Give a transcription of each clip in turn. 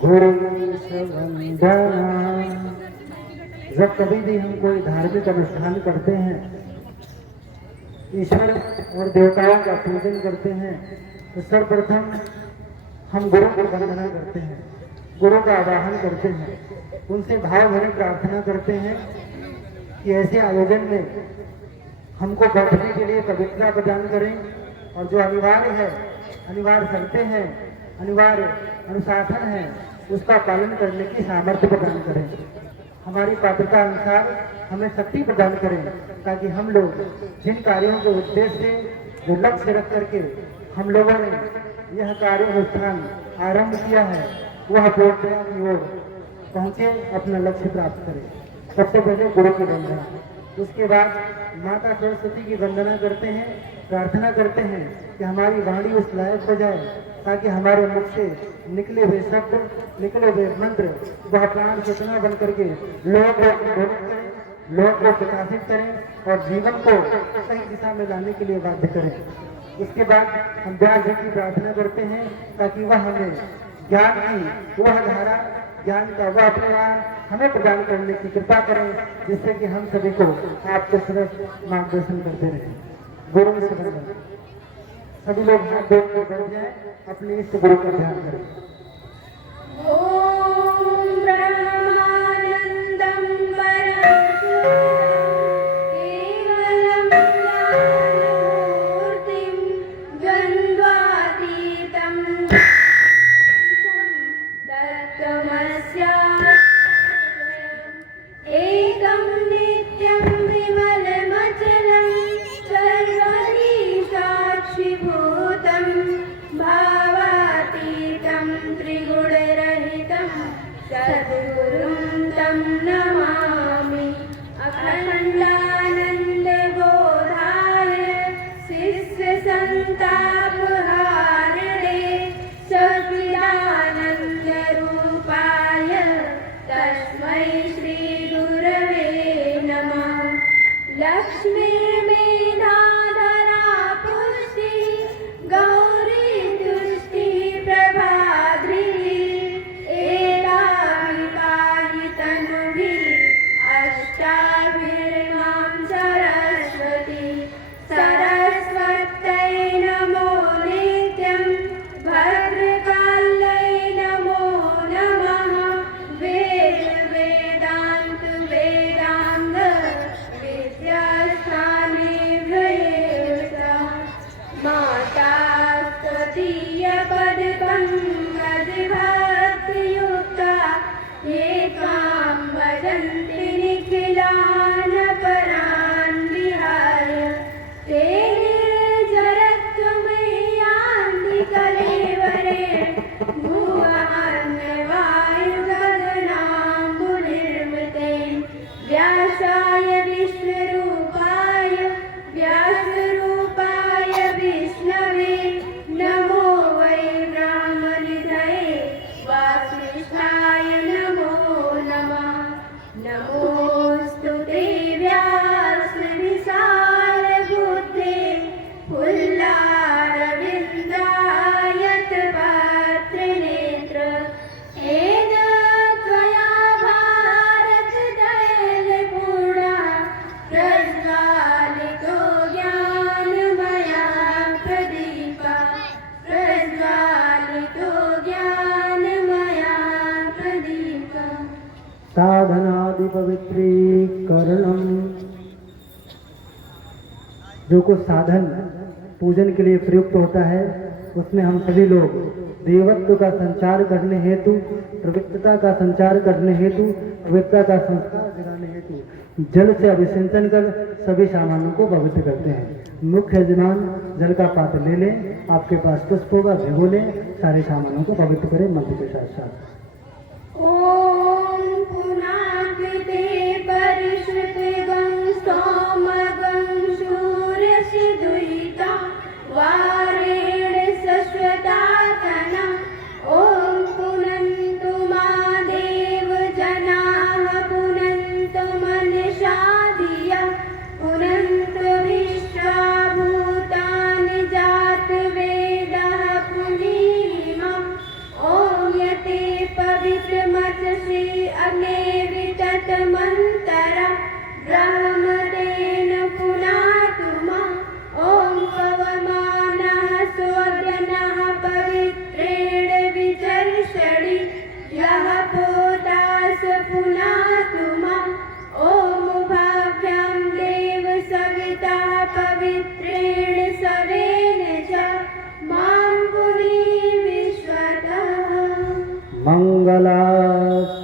गुरु वंदना। जब कभी भी हम कोई धार्मिक अनुष्ठान करते हैं, ईश्वर और देवताओं का पूजन करते हैं, तो सर्वप्रथम हम गुरु की वंदना करते हैं, गुरु का आवाहन करते हैं, उनसे भाव भरे प्रार्थना करते हैं कि ऐसे आयोजन में हमको बैठने के लिए पवित्रता प्रदान करें और जो अनिवार्य है, अनिवार्य शर्तें हैं, अनिवार्य अनुशासन है, उसका पालन करने की सामर्थ्य प्रदान करें। हमारी पात्रता अनुसार हमें शक्ति प्रदान करें, ताकि हम लोग जिन कार्यों के उद्देश्य से जो लक्ष्य रख करके हम लोगों ने यह कार्य अनुष्ठान आरंभ किया है, वह पूर्णतया की ओर पहुँचे, अपना लक्ष्य प्राप्त करें। सबसे पहले गुरु की वंदना, उसके बाद माता सरस्वती की वंदना करते हैं, प्रार्थना करते हैं कि हमारी वाणी उस लायक हो जाए, ताकि हमारे मुख से निकले हुए शब्द, निकले हुए मंत्र वह प्राण चेतना बन करके लोगों को प्रेरित करें, लोगों को प्रकाशित करें और जीवन को सही दिशा में लाने के लिए बाध्य करें। इसके बाद हम व्यास जी की प्रार्थना करते हैं, ताकि वह हमें ज्ञान की वह धारा, ज्ञान का वह प्रवाह हमें प्रदान करने की कृपा करें, जिससे कि हम सभी को आपके सरस मार्गदर्शन करते रहें। गुरु से वंदना। सभी लोग हाथ जोड़ कर बैठ जाएं, अपने इष्ट गुरु का ध्यान करें। ओम ब्रह्मानंदम केवलम ज्ञानमूर्तिं द्वन्द्वातीतं तत्त्वमस्याम् एकं नित्यं विमलमचलं सर्वदि साक्षिभूतं भावातीतं त्रिगुणरहितं सद्गुरुं तं नमामि। अखण्डानन्दबोधाय शिष्यसन्तापहारिणे सच्चिदानन्दरूपाय तस्मै श्रीगुरवे नमः। लक्ष्मी मेधाधरा पुष्टि गौरी तुष्टि प्रभाद्रिः एका विपाहि तनुभिः अष्टाभिर्मां सरस्वती। सरस्वत्यै नमो नित्यं भद्रकाल्यै नमो नमः। वेद वेदान्त वेदांग विद्यास्थानेभ्यः माता त्वदीयपदपङ्कजभक्तियुक्ता एकां भजन्ति निखिलान् विहाय। ते निर्जरत्वमय्यान्ति कलेवरे भुवनान्यवायुगगनाम्बुनिर्मिते। व्यासाय व्यासरूपाय विष्णवे नमो वै ब्रह्मनिधये वासिष्ठाय नमो नमः। नमोऽस्तु ते व्यासविशालबुद्धे फुल्लारविन्दायतपत्रनेत्र। येन त्वया भारतदैलपूर्णः प्रज्वालितो ज्ञानमया प्रदीपः। प्रज्वालितो ज्ञानमया प्रदीपः। साधनादि पवित्रीकरणम। जो कुछ साधन पूजन के लिए प्रयुक्त होता है, उसमें हम सभी लोग देवत्व का संचार करने हेतु, पवित्रता का संचार करने हेतु, पवित्रता का संस्कार दिलाने हेतु जल से अभिषेचन कर सभी सामानों को पवित्र करते हैं। मुख्य यजमान जल का पात्र ले लें, आपके पास पुष्प होगा, भिगो लें, सारे सामानों को पवित्र करें मंत्र के साथ साथ। ओम पुनाकृते परिश्रुतिगं स्तोमगं शूरसिदुहिता वारेण शश्वतातना। ओम पुनन्तु मा देव जनाः पुनन्तु मनसा धिया पुनन्तु विश्वा भूतानि जातवेदः पुनीहिमा। ओम यते पर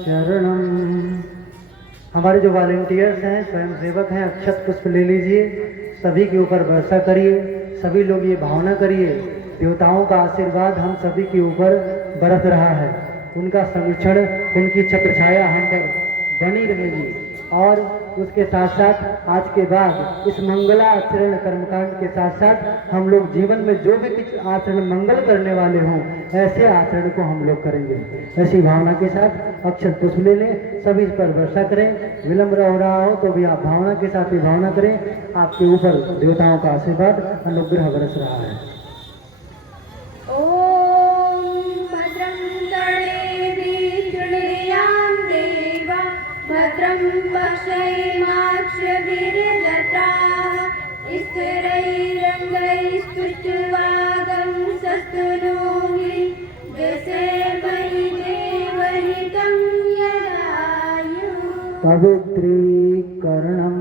शरणम। हमारे जो वॉलेंटियर्स हैं, स्वयंसेवक हैं, अक्षत पुष्प ले लीजिए, सभी के ऊपर वर्षा करिए। सभी लोग ये भावना करिए, देवताओं का आशीर्वाद हम सभी के ऊपर बरस रहा है, उनका संरक्षण, उनकी छत्रछाया हम पर बनी रहेगी। और उसके साथ साथ आज के बाद इस मंगलाचरण कर्मकांड के साथ साथ हम लोग जीवन में जो भी कुछ आचरण मंगल करने वाले हों, ऐसे आचरण को हम लोग करेंगे। ऐसी भावना के साथ अक्षत पुष्प ले लें, सभी इस पर वर्षा करें। विलंब हो रहा हो तो भी आप भावना के साथ ही भावना करें, आपके ऊपर देवताओं का आशीर्वाद अनुग्रह बरस रहा है। भद्रं पश्येमाक्षभिर्यजत्राः स्थिरैरङ्गैस्तुष्टुवागं सस्तनोमि दशेमहि देवहितं यदायुः। पवित्रीकरणम।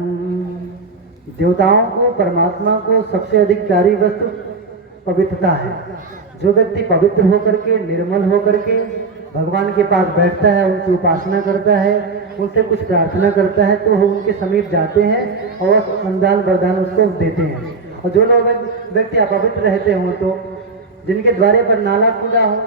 देवताओं को, परमात्मा को सबसे अधिक प्यारी वस्तु पवित्रता है। जो व्यक्ति पवित्र होकर के, निर्मल होकर के भगवान के पास बैठता है, उनकी उपासना करता है, उनसे कुछ प्रार्थना करता है, तो वो उनके समीप जाते हैं और वरदान वरदान उसको देते हैं। और जो लोग व्यक्ति अपवित्र रहते हों, तो जिनके द्वारे पर नाला कूदा हो,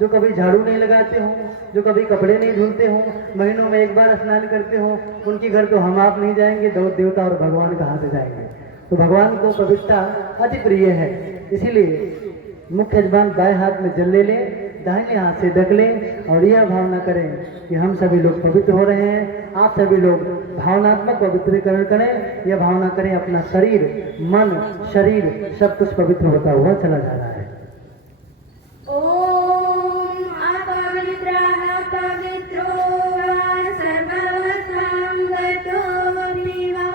जो कभी झाड़ू नहीं लगाते हों, जो कभी कपड़े नहीं धुलते हों, महीनों में एक बार स्नान करते हों, उनके घर तो हम आप नहीं जाएंगे, देवता और भगवान कहाँ से जाएंगे। तो भगवान को पवित्रता अति प्रिय है, इसीलिए मुख्य जबान बाएं हाथ में जल ले लें, दाहिने हाथ से ढक लें और यह भावना करें कि हम सभी लोग पवित्र हो रहे हैं। आप सभी लोग भावनात्मक पवित्रीकरण करें, यह भावना करें अपना शरीर, मन, शरीर सब कुछ पवित्र होता हुआ चला जा रहा है। ओम अपवित्रः पवित्रो वा सर्ववतां गतोऽपि वा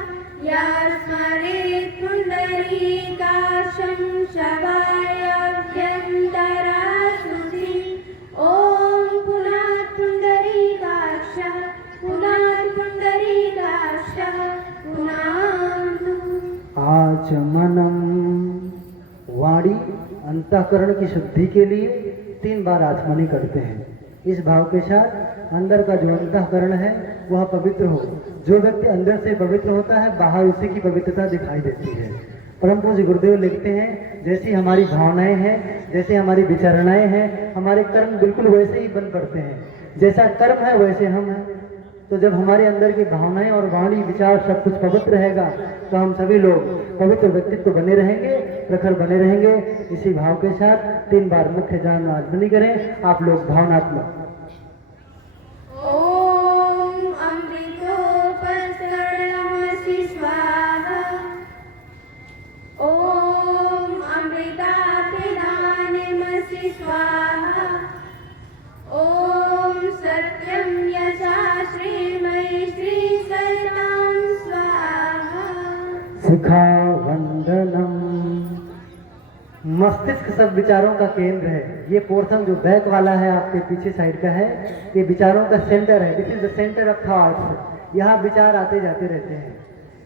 यः स्मरेत् पुण्डरीकाक्षं शवायाभ्यन्तरा शुद्धि। ओम पुनात् पुण्डरीकाक्षः पुनात् पुण्डरीकाक्षः पुनातु। आचमनम। वाणी अंतःकरण की शुद्धि के लिए 3 बार आचमनी करते हैं। इस भाव के साथ अंदर का जो अंतःकरण है वह पवित्र हो। जो व्यक्ति अंदर से पवित्र होता है, बाहर उसी की पवित्रता दिखाई देती है। परम पूज्य गुरुदेव लिखते हैं, जैसी हमारी भावनाएं हैं, जैसे हमारी विचारणाएं हैं, हमारे कर्म बिल्कुल वैसे ही बन पड़ते हैं। जैसा कर्म है वैसे हम हैं। तो जब हमारे अंदर की भावनाएं और वाणी विचार सब कुछ पवित्र रहेगा, तो हम सभी लोग पवित्र व्यक्तित्व बने रहेंगे, प्रखर बने रहेंगे। इसी भाव के साथ 3 बार मुख्य जान आचमनी करें आप लोग भावनात्मक। ओम अमृतोपस्करणमसि स्वाहा। ओम अमृतापिधानमसि स्वाहा। ओम सत्यं यशा श्रीमयी श्रीसतां स्वाहा। शिखा वंदनम। मस्तिष्क सब विचारों का केंद्र है। ये पोर्शन जो बैक वाला है आपके पीछे साइड का है, ये विचारों का सेंटर है। This is the centre of thoughts. यहाँ विचार आते जाते रहते हैं।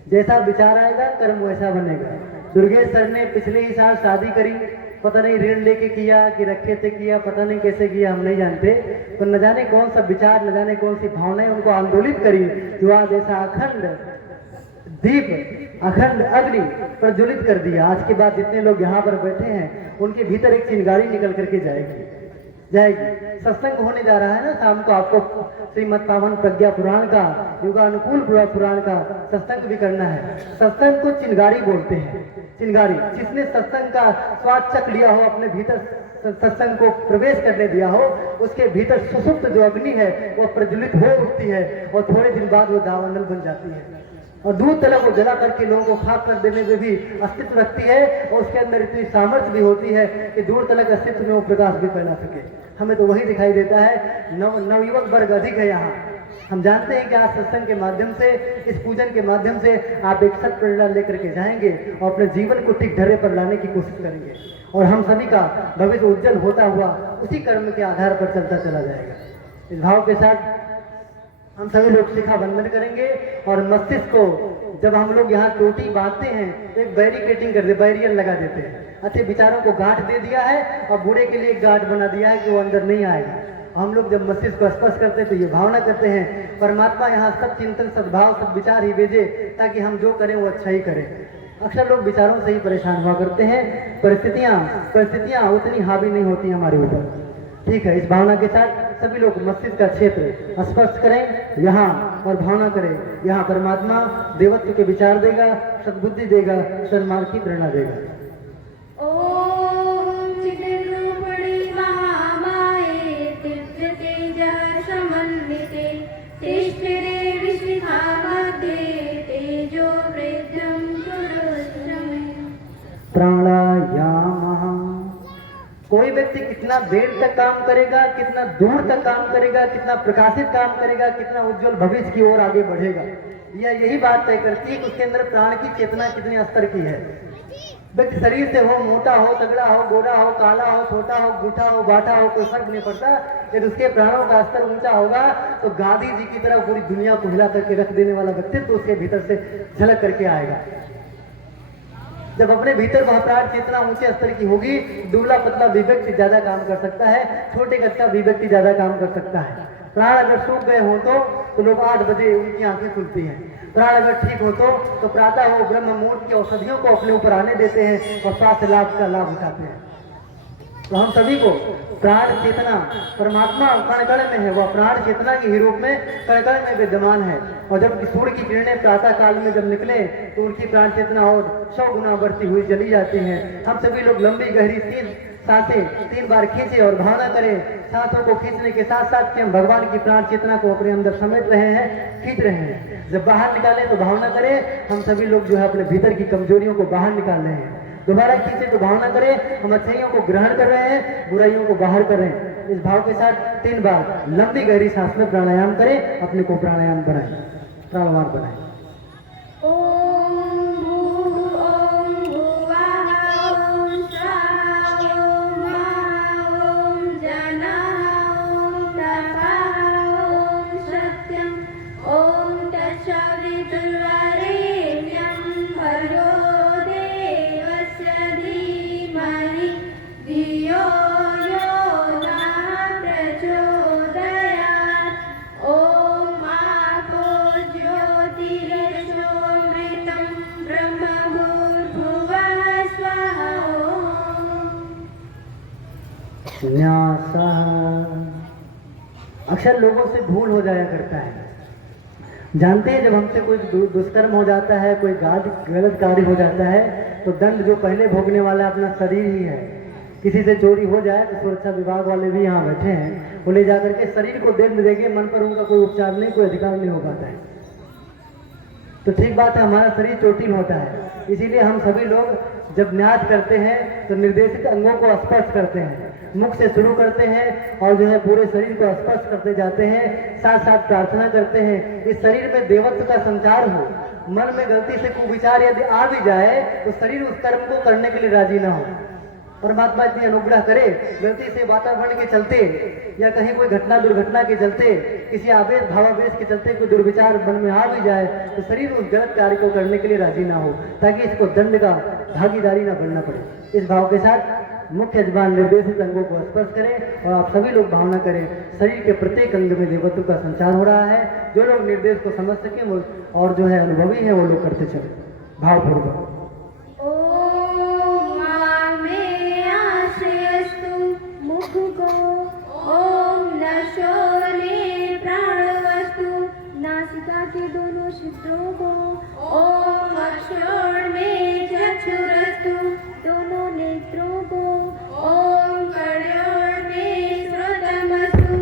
जैसा विचार आएगा कर्म वैसा बनेगा। दुर्गेश सर ने पिछले ही साल शादी करी, पता नहीं ऋण लेके किया कि रखे थे किया, पता नहीं कैसे किया, हम नहीं जानते। तो न जाने कौन सा विचार, न जाने कौन सी भावनाएं उनको आंदोलित करी, जो आज ऐसा अखंड दीप, अखंड अग्नि प्रज्वलित कर दिया। आज के बाद जितने लोग यहाँ पर बैठे हैं, उनके भीतर एक चिंगारी निकल करके जाएगी। सत्संग होने जा रहा है ना शाम को, आपको श्रीमद् पावन प्रज्ञा पुराण का, युगानुकूल पुराण का सत्संग भी करना है। सत्संग को चिंगारी बोलते हैं। चिंगारी, जिसने सत्संग का स्वाद चख लिया हो, अपने भीतर सत्संग को प्रवेश करने दिया हो, उसके भीतर सुसुप्त जो अग्नि है वह प्रज्वलित हो उठती है और थोड़े दिन बाद वो दावानल बन जाती है और दूर तलक वो जला करके लोगों को खाक कर देने में भी अस्तित्व रखती है। और उसके अंदर इतनी सामर्थ्य भी होती है कि दूर तलक अस्तित्व में वो प्रकाश भी फैला सके। हमें तो वही दिखाई देता है। नवयुवक वर्ग अधिक है यहाँ। हम जानते हैं कि आज सत्संग के माध्यम से, इस पूजन के माध्यम से आप एक सत प्रेरणा लेकर के जाएंगे और अपने जीवन को ठीक ढर्रे पर लाने की कोशिश करेंगे और हम सभी का भविष्य उज्जवल होता हुआ उसी कर्म के आधार पर चलता चला जाएगा। इस भाव के साथ हम सभी लोग शिखा बंधन करेंगे और मस्तिष्क को जब हम लोग यहाँ चोटी बांधते हैं तो एक बैरिकेटिंग कर दे, बैरियर लगा देते हैं। अच्छे विचारों को गांठ दे दिया है और बुरे के लिए एक गांठ बना दिया है कि वो अंदर नहीं आएगा। हम लोग जब मस्तिष्क को स्पर्श करते हैं तो ये भावना करते हैं परमात्मा यहाँ सब चिंतन सद्भाव सद्विचार ही भेजे ताकि हम जो करें वो अच्छा ही करें। अक्सर लोग विचारों से ही परेशान हुआ करते हैं, परिस्थितियाँ उतनी हावी नहीं होती हमारे ऊपर। ठीक है, इस भावना के साथ सभी लोग मस्तिष्क का क्षेत्र स्पर्श करें यहाँ और भावना करें, यहाँ परमात्मा देवत्व के विचार देगा, सद्बुद्धि देगा, सन्मार्ग की प्रेरणा देगा। ओम चिद्रूपिणी महामाये दिव्य तेज समन्विते तिष्ठे विश्विकामध्ये तेजो वृद्धं कुरुष्वमे। प्राणायाम। कोई व्यक्ति कितना देर तक काम करेगा, कितना दूर तक काम करेगा, कितना प्रकाशित काम करेगा, कितना उज्जवल भविष्य की ओर आगे बढ़ेगा, यही बात तय करती है कि उसके अंदर प्राण की चेतना कितने स्तर की है। व्यक्ति शरीर से हो, मोटा हो, तगड़ा हो, गोरा हो, काला हो, छोटा हो, गूठा हो, बाटा हो, कोई फर्क नहीं पड़ता। यदि उसके प्राणों का स्तर ऊंचा होगा तो गांधी जी की तरह पूरी दुनिया को हिला करके रख देने वाला व्यक्तित्व तो उसके भीतर से झलक करके आएगा। जब अपने भीतर वह प्राण चेतना ऊंचे स्तर की होगी, दुबला पतला भी व्यक्ति ज्यादा काम कर सकता है, छोटे कच्चा भी व्यक्ति ज्यादा काम कर सकता है। प्राण अगर सूख गए हो तो लोग 8 बजे उनकी आंखें खुलती हैं। प्राण अगर ठीक हो तो प्रातः वो ब्रह्म मुहूर्त की औषधियों को अपने ऊपर आने देते हैं और स्वास्थ्य लाभ का लाभ उठाते हैं। तो हम सभी को प्राण चेतना परमात्मा कण कण में है, वह प्राण चेतना के ही रूप में कण कण में विद्यमान है। और जब सूर्य की किरणें प्रातः काल में जब निकले तो उनकी प्राण चेतना और 100 गुना बढ़ती हुई चली जाती है। हम सभी लोग लंबी गहरी 3 सांसें 3 बार खींचे और भावना करें। सांसों को खींचने के साथ साथ कि हम भगवान की प्राण चेतना को अपने अंदर समेट रहे हैं, खींच रहे हैं। जब बाहर निकालें तो भावना करें हम सभी लोग जो है अपने भीतर की कमजोरियों को बाहर निकाल रहे हैं। दोबारा खींचे तो भावना करें हम अच्छाइयों को ग्रहण कर रहे हैं, बुराइयों को बाहर कर रहे हैं। इस भाव के साथ 3 बार लंबी गहरी सांस में प्राणायाम करें, अपने को प्राणायाम बनाएं, प्राणवान बनाएं। अक्सर लोगों से भूल हो जाया करता है। जानते हैं जब हमसे कोई दुष्कर्म हो जाता है, कोई गलत कार्य हो जाता है तो दंड जो पहले भोगने वाला अपना शरीर ही है। किसी से चोरी हो जाए तो सुरक्षा विभाग वाले भी यहाँ बैठे हैं, वो ले जाकर के शरीर को दंड देंगे, मन पर उनका कोई उपचार नहीं, कोई अधिकार नहीं हो पाता है। तो ठीक बात है, हमारा शरीर चोटिल होता है, इसीलिए हम सभी लोग जब न्यास करते हैं तो निर्देशित अंगों को स्पर्श करते हैं। मुख से शुरू करते हैं और जो है पूरे शरीर को स्पर्श करते जाते हैं, साथ साथ प्रार्थना करते हैं इस शरीर में देवत्व का संचार हो। मन में गलती से कुविचार यदि आ भी जाए तो शरीर उस कर्म को करने के लिए राजी ना हो। परमात्मा इतनी अनुग्रह करे, गलती से वातावरण के चलते या कहीं कोई घटना दुर्घटना के चलते, किसी आवेश भावावेश के चलते कोई दुर्विचार मन में आ भी जाए तो शरीर उस गलत कार्य को करने के लिए राजी ना हो, ताकि इसको दंड का भागीदारी ना बनना पड़े। इस भाव के साथ मुख्य जबान निर्देशित अंगों को स्पर्श करें और आप सभी लोग भावना करें शरीर के प्रत्येक अंग में देवत्व का संचार हो रहा है। जो लोग निर्देश को समझ सके वो और जो है अनुभवी है वो लोग करते चले भावपूर्वक। नासिका के दोनों छिद्रों को ओम अक्षर में चक्षुरस्तु, दोनों नेत्रों को ओम कड़ोर में श्रोत्रमस्तु,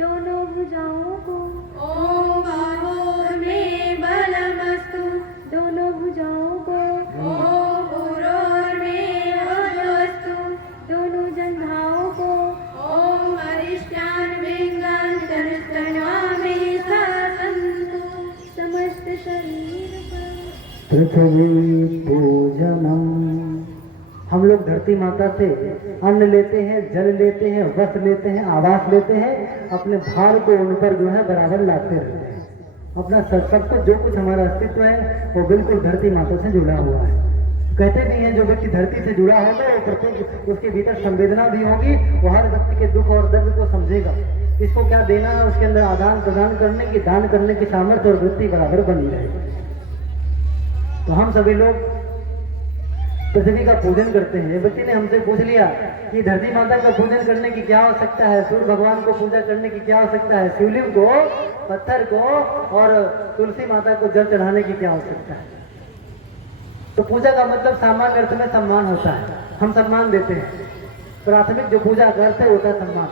दोनों भुजाओं को ओम बाहोर में बलमस्तु, दोनों भुजाओं को ओम पुरोर में ओजोस्तु, दोनों जंघाओं को ओम अरिष्टान विंगन तनुस्तनवामि समस्त शरीर पर पृथ्वी पूजनम। हम लोग धरती माता से अन्न लेते हैं, जल लेते हैं, वस्त्र लेते हैं, आवास लेते हैं, अपने भार को उन पर जो है बराबर लाते रहते हैं। अपना सब कुछ जो कुछ हमारा अस्तित्व है वो बिल्कुल धरती माता से जुड़ा हुआ है। कहते भी हैं जो व्यक्ति धरती से जुड़ा होगा वो प्रत्येक उसके भीतर संवेदना भी होगी, वो हर व्यक्ति के दुख और दर्द को समझेगा। इसको क्या देना है, उसके अंदर आदान प्रदान करने की, दान करने की सामर्थ्य और वृत्ति बराबर बनी रहे। तो हम सभी लोग पृथ्वी का पूजन करते हैं। व्यक्ति ने हमसे पूछ लिया कि धरती माता का पूजन करने की क्या आवश्यकता है, सूर्य भगवान को पूजा करने की क्या आवश्यकता है, शिवलिंग को, पत्थर को और तुलसी माता को जल चढ़ाने की क्या आवश्यकता है। तो पूजा का मतलब सामान्य अर्थ में सम्मान होता है, हम सम्मान देते हैं। प्राथमिक जो पूजा का अर्थ है होता है सम्मान।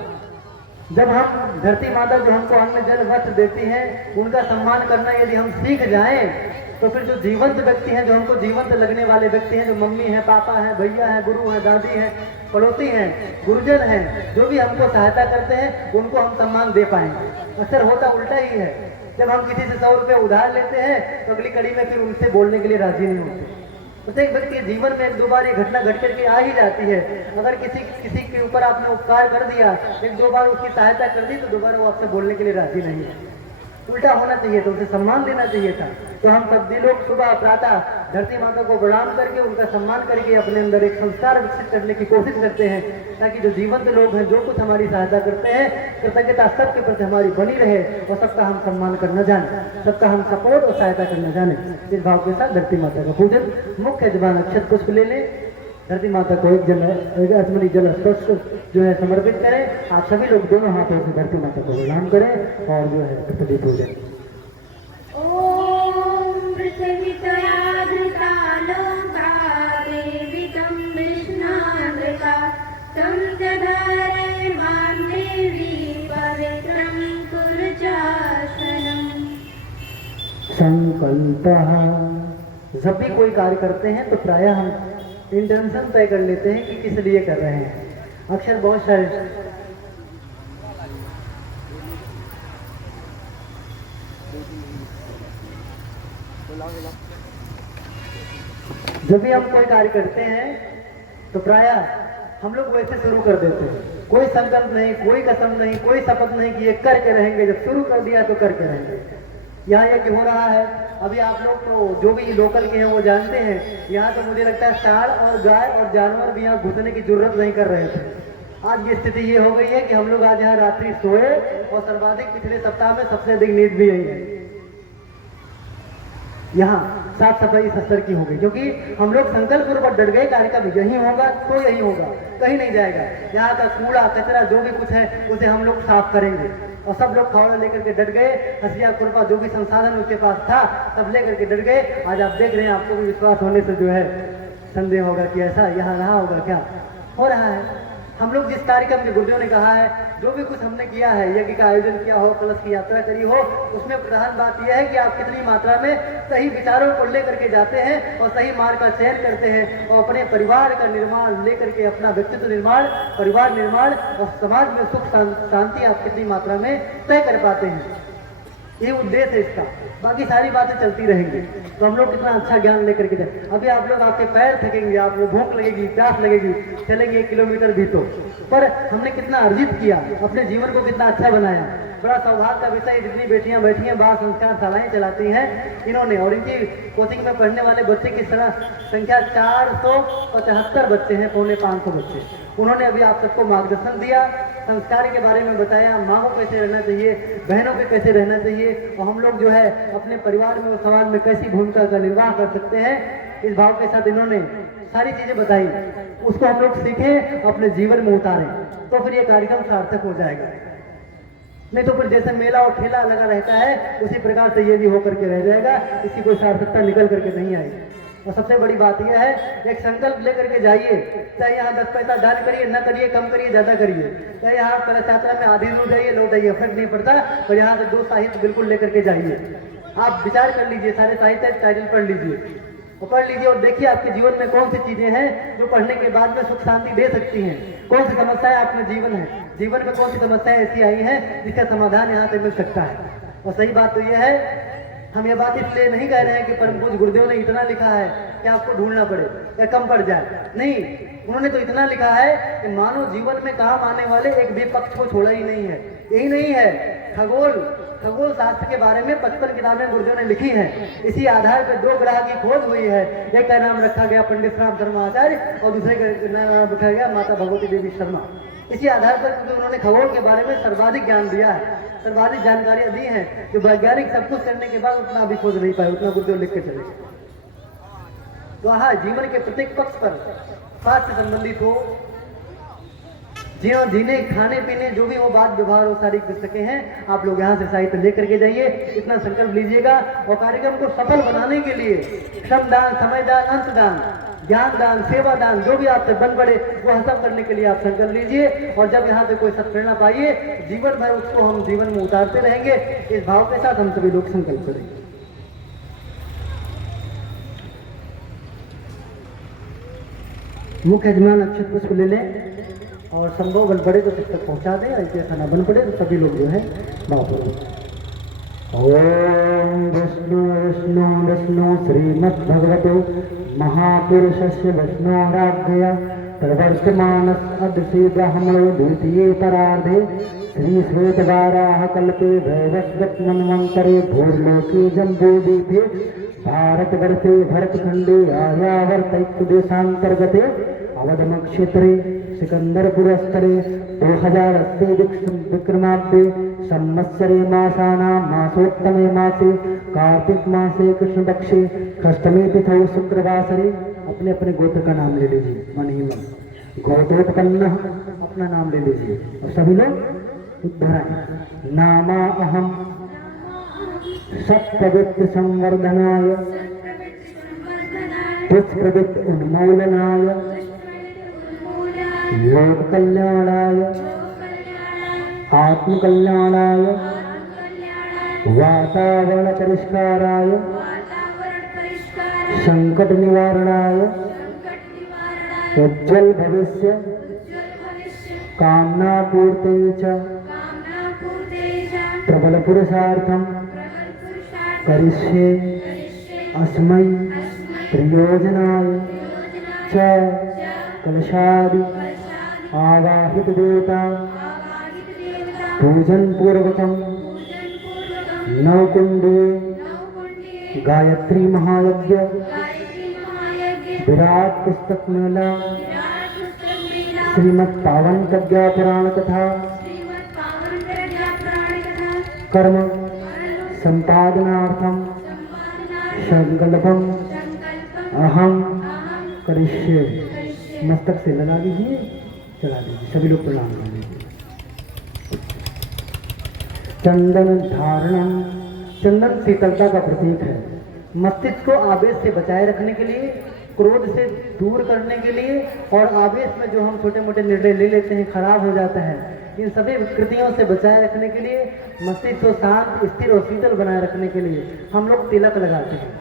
जब हम धरती माता जो हमको अन्न जल वस्त्र देती हैं, उनका सम्मान करना यदि हम सीख जाएं, तो फिर जो जीवंत व्यक्ति हैं, जो हमको जीवंत लगने वाले व्यक्ति हैं, जो मम्मी है, पापा है, भैया है, गुरु है, दादी है, पड़ोसी हैं, गुरुजन हैं, जो भी हमको सहायता करते हैं, उनको हम सम्मान दे पाएंगे। अक्सर होता उल्टा ही है, जब हम किसी से 100 रुपये उधार लेते हैं तो अगली कड़ी में फिर उनसे बोलने के लिए राजी नहीं होते। प्रत्येक व्यक्ति के जीवन में 1-2 बार ये घटना घट करके आ ही जाती है। अगर किसी के ऊपर आपने उपकार कर दिया, 1-2 बार उसकी सहायता कर दी, तो दोबारा वो आपसे बोलने के लिए राजी नहीं है। उल्टा होना चाहिए था, उसे सम्मान देना चाहिए था। तो हम सभी लोग सुबह प्रातः धरती माता को प्रणाम करके, उनका सम्मान करके अपने अंदर एक संस्कार विकसित करने की कोशिश करते हैं, ताकि जो जीवंत लोग हैं, जो कुछ हमारी सहायता करते हैं, कृतज्ञता सबके प्रति हमारी बनी रहे और सबका हम सम्मान करना जाने, सबका हम सपोर्ट और सहायता करना जाने। इस भाव के साथ धरती माता का पूजन, मुख्य जबान अक्षत पुष्प ले लें, धरती माता को एक आत्मनि जल स्पर्श जो है समर्पित करें। आप सभी लोग दोनों हाथों से धरती माता को प्रणाम करें और जो है पृथ्वी पूजन। ओम पृथ्वी तया धृता लोका देवितं विष्णामृता तं दधारे मां देवी पवित्रं कुरु चाशनम्। संकल्पः। जब भी कोई कार्य करते हैं तो प्रायः हम इंटेंशन तय कर लेते हैं कि किस लिए कर रहे हैं। अक्सर बहुत सारे जब भी हम कोई कार्य करते हैं तो प्रायः हम लोग वैसे शुरू कर देते हैं, कोई संकल्प नहीं, कोई कसम नहीं, कोई शपथ नहीं कि ये करके रहेंगे। जब शुरू कर दिया तो करके रहेंगे। यहाँ ये हो रहा है, अभी आप लोग तो जो भी लोकल के हैं वो जानते हैं, यहाँ तो मुझे लगता है सांड और गाय और जानवर भी यहाँ घुसने की जरूरत नहीं कर रहे थे। आज ये स्थिति ये हो गई है कि हम लोग आज यहाँ रात्रि सोए और सर्वाधिक पिछले सप्ताह में सबसे अधिक नींद भी यही है। यहाँ साफ सफाई इस स्तर की हो गई, क्योंकि हम लोग संकल्प पूर्वक डट गए, कार्यक्रम यही होगा तो यही होगा, कहीं नहीं जाएगा। यहाँ का कूड़ा कचरा जो भी कुछ है उसे हम लोग साफ करेंगे। और सब लोग फावड़ा लेकर के डट गए, हसिया खुरपा जो भी संसाधन उसके पास था सब लेकर के डट गए। आज आप देख रहे हैं, आपको भी विश्वास होने से जो है संदेह होगा कि ऐसा यहाँ रहा होगा, क्या हो रहा है। हम लोग जिस कार्यक्रम में गुरुदेव ने कहा है, जो भी कुछ हमने किया है, यज्ञ का आयोजन किया हो, कलश की यात्रा करी हो, उसमें प्रधान बात यह है कि आप कितनी मात्रा में सही विचारों को लेकर के जाते हैं और सही मार्ग का चयन करते हैं और अपने परिवार का निर्माण लेकर के, अपना व्यक्तित्व निर्माण, परिवार निर्माण और समाज में सुख शांति आप कितनी मात्रा में तय कर पाते हैं। ये उद्देश्य है इसका, बाकी सारी बातें चलती रहेंगी। तो हम लोग कितना अच्छा ज्ञान लेकर के जाए। अभी आप लोग, आपके पैर थकेंगे, आपको भूख लगेगी, प्यास लगेगी, चलेंगे 1 किलोमीटर भी तो, पर हमने कितना अर्जित किया, अपने जीवन को कितना अच्छा बनाया। बड़ा सौभाग्य का विषय, जितनी बेटियां बैठी हैं, बाल संस्कार शालाएं चलाती हैं इन्होंने, और इनकी कोचिंग में पढ़ने वाले बच्चे की संख्या 475 बच्चे हैं, 450 बच्चे। उन्होंने अभी आप सबको मार्गदर्शन दिया, संस्कार के बारे में बताया, माँ को कैसे रहना चाहिए, बहनों पे कैसे रहना चाहिए, और हम लोग जो है अपने परिवार में और समाज में कैसी भूमिका का निर्वाह कर सकते हैं। इस भाव के साथ इन्होंने सारी चीजें बताई, उसको हम लोग सीखें, अपने जीवन में उतारें, तो फिर ये कार्यक्रम सार्थक हो जाएगा। नहीं तो फिर जैसे मेला और ठेला लगा रहता है, उसी प्रकार से ये भी होकर के रह जाएगा, इसकी कोई सार्थकता निकल करके नहीं आएगी। और सबसे बड़ी बात यह है, एक संकल्प लेकर के जाइए, चाहे यहाँ 10 पैसा दान करिए, न करिए, कम करिए, ज्यादा करिए, चाहे यहाँ कलश यात्रा में आधी दूर जाइए, लौट आइए, फर्क नहीं पड़ता, और यहाँ से 2 साहित्य बिल्कुल लेकर के जाइए। आप विचार कर लीजिए, सारे साहित्य टाइटल पढ़ लीजिए और पढ़ लीजिए और देखिए आपके जीवन में कौन सी चीजें हैं जो पढ़ने के बाद में सुख शांति दे सकती हैं, कौन सी समस्याएं आपके जीवन में कौन सी समस्याएं ऐसी आई हैं जिसका समाधान यहाँ से मिल सकता है। और सही बात तो यह है, हम ये बात इसलिए नहीं कह रहे हैं कि परम पूज्य गुरुदेव ने इतना लिखा है कि आपको ढूंढना पड़े या कम पड़ जाए, नहीं, उन्होंने तो इतना लिखा है कि मानव जीवन में काम आने वाले एक भी पक्ष को छोड़ा ही नहीं है। यही नहीं है, खगोल खगोल शास्त्र के बारे में 55 किताबें गुरुजों ने लिखी हैं। इसी आधार पर 2 ग्रह की खोज हुई है। एक का नाम रखा गया पंडित राम शर्मा आचार्य और दूसरे का नाम रखा गया माता भगवती देवी शर्मा। इसी आधार पर क्योंकि उन्होंने खगोल के बारे में सर्वाधिक ज्ञान दिया है, सर्वाधिक जानकारियां दी हैं, जो वैज्ञानिक सब कुछ करने के बाद उतना भी खोज नहीं पाए, उतना गुरुदेव लिख के चले। तो हाँ, जीवन के प्रत्येक पक्ष पर स्वास्थ्य संबंधित हो, जीने खाने पीने जो भी वो बात व्यवहार वो सारी पुस्तकें हैं, आप लोग यहाँ से साहित्य लेकर के जाइए, इतना संकल्प लीजिएगा। और कार्यक्रम को सफल बनाने के लिए श्रमदान, समयदान, अंशदान, ज्ञान दान, सेवा दान, जो भी आपसे बन पड़े वो सब करने के लिए आप संकल्प लीजिए। और जब यहाँ से कोई सत्प्रेरणा पाइए, जीवन भर उसको हम जीवन में उतारते रहेंगे। इस भाव के साथ हम सभी लोग संकल्प करेंगे। मुख्य यजमान अक्षत पुष्प ले लें और संभव बन पड़े तो तक पहुंचा दें, ऐसा न बन पड़े तो सभी लोग जो है बात हो। ओम विष्णु विष्णु विष्णु श्रीमद्भगवतो महापुरुषस्य विष्णुराज्ञया प्रवर्तमानस्य अद्य ब्राह्मणो द्वितीये परार्धे श्री श्वेतवाराह कल्पे वैवस्वत मन्वन्तरे भूर्लोके जम्बूद्वीपे भारतवर्षे भरतखंडे आर्यावर्त देशांतर्गते अवधम क्षेत्रे सिकंदरपुरस्तरे 2080 विक्रमाब्दे संवत्सरे मासानां मासोत्तमे मासे कार्तिक मासे कृष्णपक्षे षष्ठमी तिथौ शुक्रवासरे। अपने अपने गोत्र का नाम ले लीजिए, मन ही मन। गोत्रोत्पन्न अपना नाम ले लीजिए और सभी लोग दोहराएं। नामा अहम सत्प्रवृत्ति संवर्धनाय दुष्प्रवृत्ति उन्मूलनाय लोक कल्याणाय आत्म कल्याणाय वातावरण परिष्काराय संकट निवारणाय उज्ज्वल भविष्य कामना पूर्ते च प्रबल पुरुषार्थम करिष्ये अस्मै प्रयोजनाय च कलशादि आवाहित देवता पूजन पूर्वकम नवकुंडे गायत्री महायज्ञ विराट पुस्तक मेला श्रीमद् पावन प्रज्ञा पुराण कथा कर्म संपादनार्थम संकल्पम अहम करिष्ये। मस्तक से लगा दीजिए, चला दीजिए, सभी लोग प्रणाम कर लीजिए। चंदन धारणम, चंदन शीतलता का प्रतीक है। मस्तिष्क को आवेश से बचाए रखने के लिए, क्रोध से दूर करने के लिए और आवेश में जो हम छोटे मोटे निर्णय ले लेते हैं खराब हो जाता है, इन सभी विकृतियों से बचाए रखने के लिए, मस्तिष्क को शांत, स्थिर और शीतल बनाए रखने के लिए हम लोग तिलक लगाते हैं।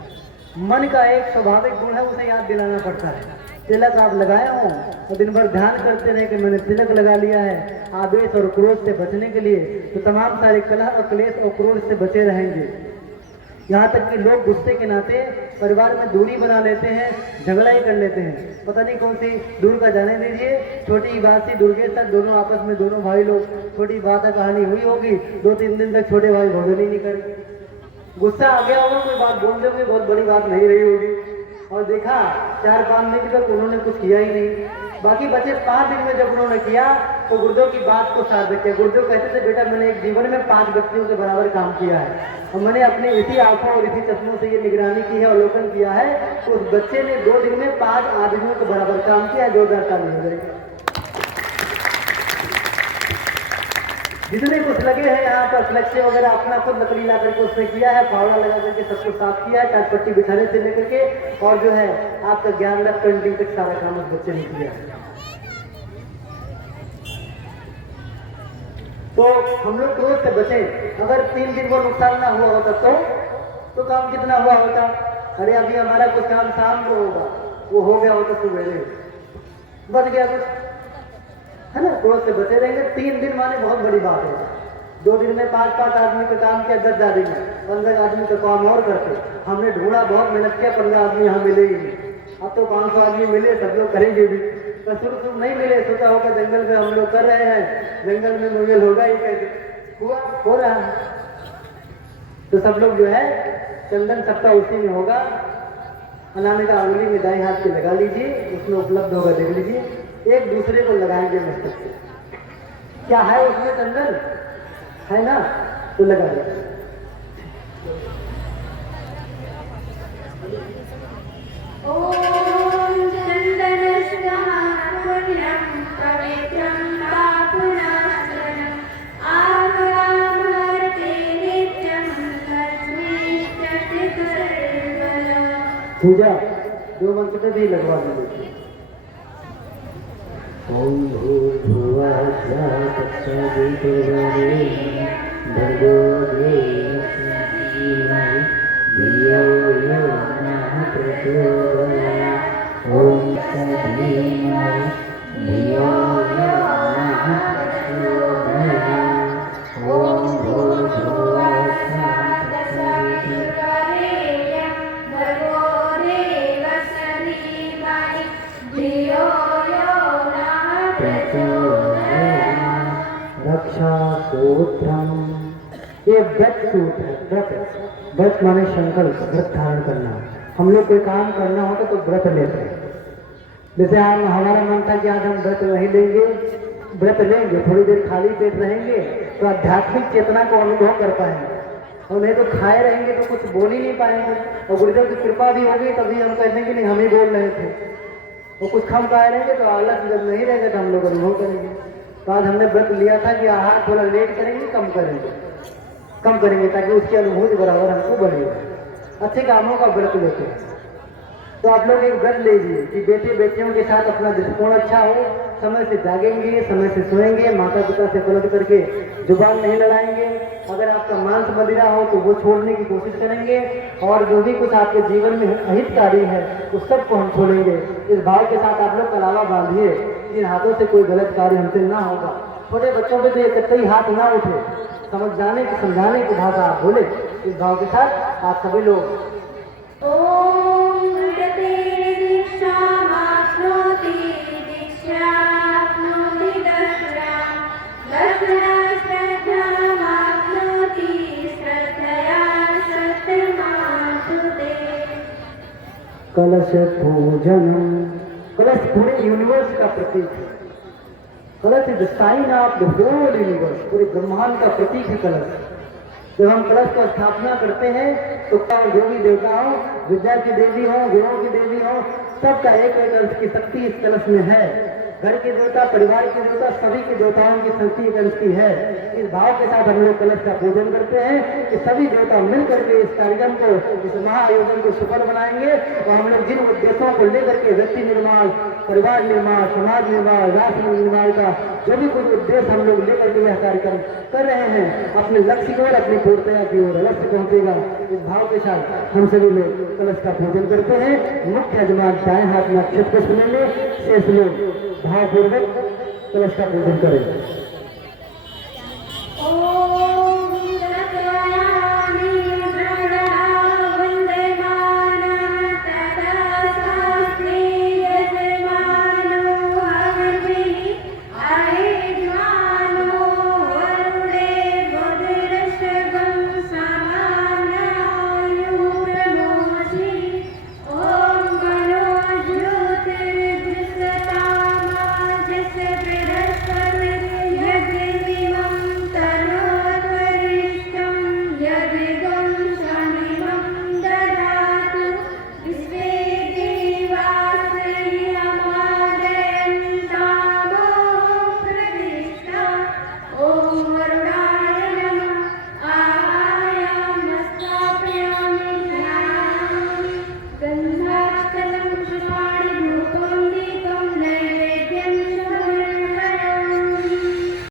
मन का एक स्वाभाविक गुण है, उसे याद दिलाना पड़ता है। तिलक आप लगाए हो और दिन भर ध्यान करते रहे कि मैंने तिलक लगा लिया है आवेश और क्रोध से बचने के लिए, तो तमाम सारे कलह और क्लेश और क्रोध से बचे रहेंगे। यहाँ तक कि लोग गुस्से के नाते परिवार में दूरी बना लेते हैं, झगड़ा ही कर लेते हैं, पता नहीं कौन सी दूर का जाने दीजिए। छोटी बात सी दुर्गेश तक दोनों आपस में, दोनों भाई लोग, छोटी बात कहानी हुई होगी, 2-3 दिन तक छोटे भाई भोजन ही नहीं करेंगे। गुस्सा आ गया होगा, कोई बात बोल दोगे, बहुत बड़ी बात नहीं रही होगी, और देखा 4-5 मिनट तक उन्होंने कुछ किया ही नहीं। बाकी बचे 5 दिन में जब उन्होंने किया तो गुरुदेव की बात को सार्थक किया। गुरुदेव कहते थे, बेटा मैंने एक जीवन में 5 व्यक्तियों के बराबर काम किया है और मैंने अपनी इसी आंखों और इसी चश्मों से ये निगरानी की है, अवलोकन किया है। तो उस बच्चे ने 2 दिन में 5 आदमियों के बराबर काम किया है। जोरदार ताली हो जाएगी। जितने कुछ लगे हैं यहाँ पर फ्लेक्सी वगैरह अपना खुद लकड़ी ला करके उसने किया है, फावड़ा लगा करके सबको साफ किया है, टाटपट्टी बिछाने से लेकर के, और जो है आपका ज्ञान लग पेंटिंग तक सारा काम उस बच्चे ने किया है। तो हम लोग क्रोध से बचें। अगर 3 दिन वो नुकसान ना हुआ होता तो काम कितना हुआ होता। अरे अभी हमारा कुछ काम शाम को होगा, वो हो गया होता सुबह, बच गया कुछ, है ना। क्रोध से बचे रहेंगे। 3 दिन माने बहुत बड़ी बात है। 2 दिन में 5-5 आदमी का काम किया, 10 आदमी में 15 आदमी का काम और करते। हमने ढूंढा, बहुत मेहनत किया, 15 आदमी यहाँ मिले ही नहीं। अब तो 500 आदमी मिले, सब लोग करेंगे भी। तो शुरू नहीं मिले, सोचा होगा जंगल में हम लोग कर रहे हैं, जंगल में मुश्किल होगा ही, कैसे हुआ, हो रहा है। तो सब लोग जो है चंदन सबका उसी में होगा। अनामिका उंगली में दाएं हाथ पे लगा लीजिए, उसमें उपलब्ध होगा देख लीजिए। एक दूसरे को लगाएंगे मस्तक पे। क्या है उसमें चंदन है ना, तो लगा लीजिए। ॐ चन्दनस्नापुण्यं पवित्रं पापुनाशनम् आमरामर्ते नित्यं लक्ष्मीष्टति सर्वदा। पूजा दो मंत्र पे भी लगवा दीजिए। ओम भूर्भुवः स्वः तत्सवितुर्वरेण्यं भर्गो देवस्य धीमहि धियो यो नः प्रचोदयात्। ओम तद्धिमहि धियो यो नः प्रचोदयात्। ओम भूर्भुवः स्वः तत्सवितुर्वरेण्यं भर्गो देवस्य धीमहि धियो यो नः प्रचोदयात्। रक्षा सूत्रम, ये व्रत सूत्र है। व्रत व्रत माने संकल्प, व्रत धारण करना। हम लोग कोई काम करना होता तो व्रत लेते हैं। जैसे हम हमारा मन था कि आज हम व्रत नहीं लेंगे, व्रत लेंगे, थोड़ी देर खाली पेट रहेंगे तो आध्यात्मिक चेतना को अनुभव कर पाएंगे, और नहीं तो खाए रहेंगे तो कुछ बोल ही नहीं पाएंगे। और गुरुदेव की कृपा भी होगी तभी हम कहते कि नहीं हम ही बोल रहे थे। वो कुछ कम खाए रहेंगे तो आलस जब नहीं रहेगा तो हम लोग अनुभव करेंगे। तो आज हमने व्रत लिया था कि आहार थोड़ा लेट करेंगे, कम करेंगे ताकि उसकी अनुभूति बराबर हमको बनेगा। अच्छे कामों का व्रत लेते हैं। तो आप लोग एक व्रत लीजिए कि बेटे बेटियों के साथ अपना दृष्टिकोण अच्छा हो, समय से जागेंगे, समय से सोएंगे, माता पिता से पलट करके जुबान नहीं लड़ाएंगे। अगर आपका मांस मदिरा हो तो वो छोड़ने की कोशिश करेंगे, और जो भी कुछ आपके जीवन में अहितकारी है उस सबको हम छोड़ेंगे। इस भाव के साथ आप लोग कलावा बांधिए, इन हाथों से कोई गलत कार्य हमसे ना होगा। छोटे बच्चों पे तो इकट्ठे ही हाथ ना उठे, समझाने की समझाने की भाषा आप बोले। इस भाव के साथ आप सभी लोग ॐ मृते दीक्षामाप्नोति दीक्षाप्नोति दक्षां दक्षया श्रद्धामाप्नोति श्रद्धया सत्यमाप्नुते। कलश पूजन, कलश पूरे यूनिवर्स का प्रतीक है। Kalash is the sign of the whole universe, पूरे ब्रह्मांड का प्रतीक है कलश। जब हम कलश को स्थापना करते हैं तो जो भी देवता हो, विद्या की देवी हो, गुणों की देवी हो, सबका एक एक अंश की शक्ति इस कलश में है। घर के देवता, परिवार के देवता, सभी के देवताओं की शक्ति एक अंश की है। इस भाव के साथ हम लोग कलश का पूजन करते हैं कि सभी देवता मिलकर के इस कार्यक्रम को, इस महाआयोजन को सफल बनाएंगे। और हम लोग जिन उद्देश्यों को लेकर के व्यक्ति निर्माण, परिवार निर्माण, समाज निर्माण, राष्ट्र निर्माण का जो भी कुछ उद्देश्य हम लोग लेकर के यह कार्यक्रम कर रहे हैं, अपने लक्ष्य की ओर, अपनी पूर्णता की ओर लक्ष्य पहुंचेगा। इस भाव के साथ हम सभी लोग कलश का पूजन करते हैं। मुख्य यजमान दाएं हाथ में अक्षत को सुनेंगे, शेष लोग भावपूर्वक कलश का पूजन करें।